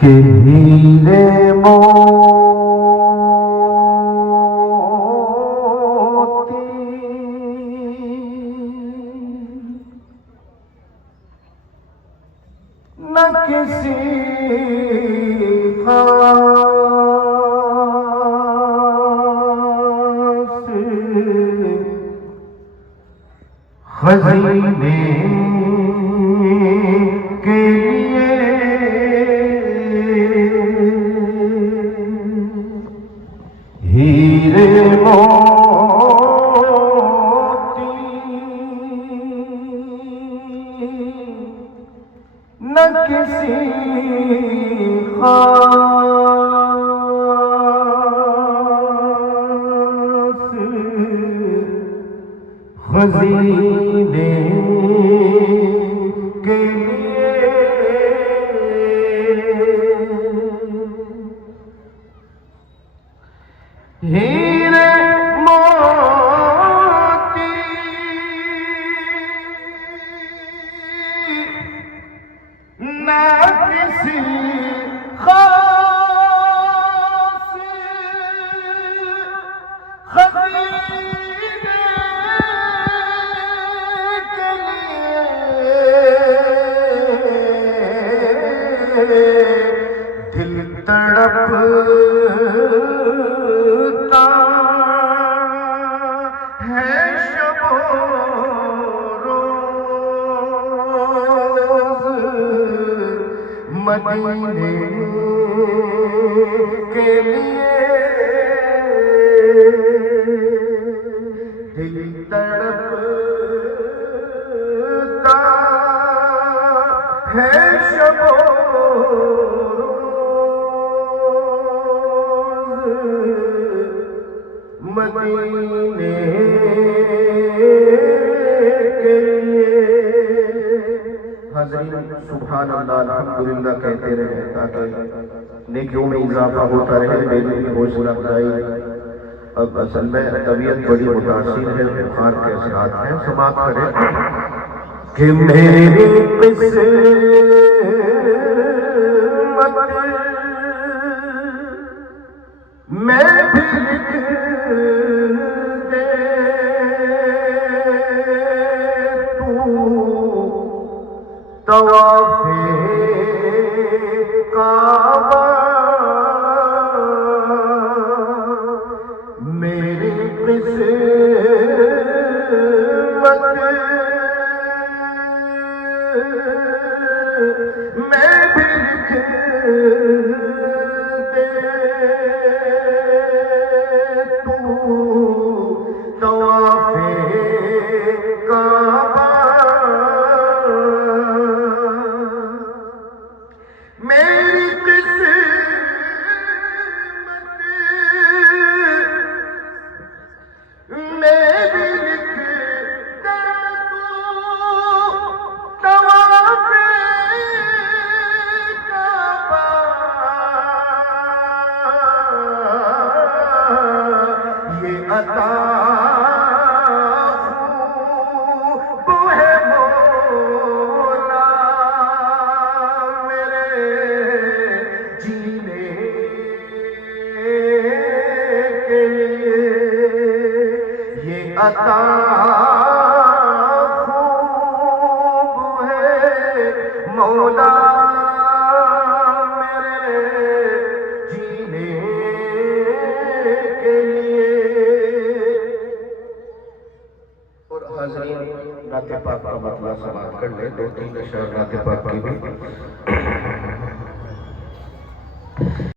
کہ ہیرے موتی نہ کسی خاص خزینے کے لیے ہیرے موتی نہ کسی خاص خزینے کے لیے ہیرے موتی نہ کسی خاص خزینے کے لیے دل تڑپتا ہے شب و روز مدینے کے لیے دل تڑپتا ہے شب و مدینے کے لیے۔ حاضرین سبحان اللہ الحمدللہ کہتے رہے تاکہ نیکیوں میں اضافہ ہوتا رہے، میری بھی حوصلہ افزائی۔ اب اصل میں طبیعت بڑی متاثر ہے، بخار کے اثرات ہیں، سماعت کریں کہ میری قسمت میں بھی لکھ دے تو طواف کعبہ میری قسمت میں بھی لکھ دے تو طواف کعبہ میری قسمت میں بھی لکھ دے تو طواف کعبہ یہ عطا خوب ہے مولا میرے جینے کے لیے یہ عطا خوب ہے مولا میرے جینے کے لیے۔ اور حاضرین نعت پاک کا مطلع سماعت کر لیں، 2-3 اشعار نعت پاک کی بھی۔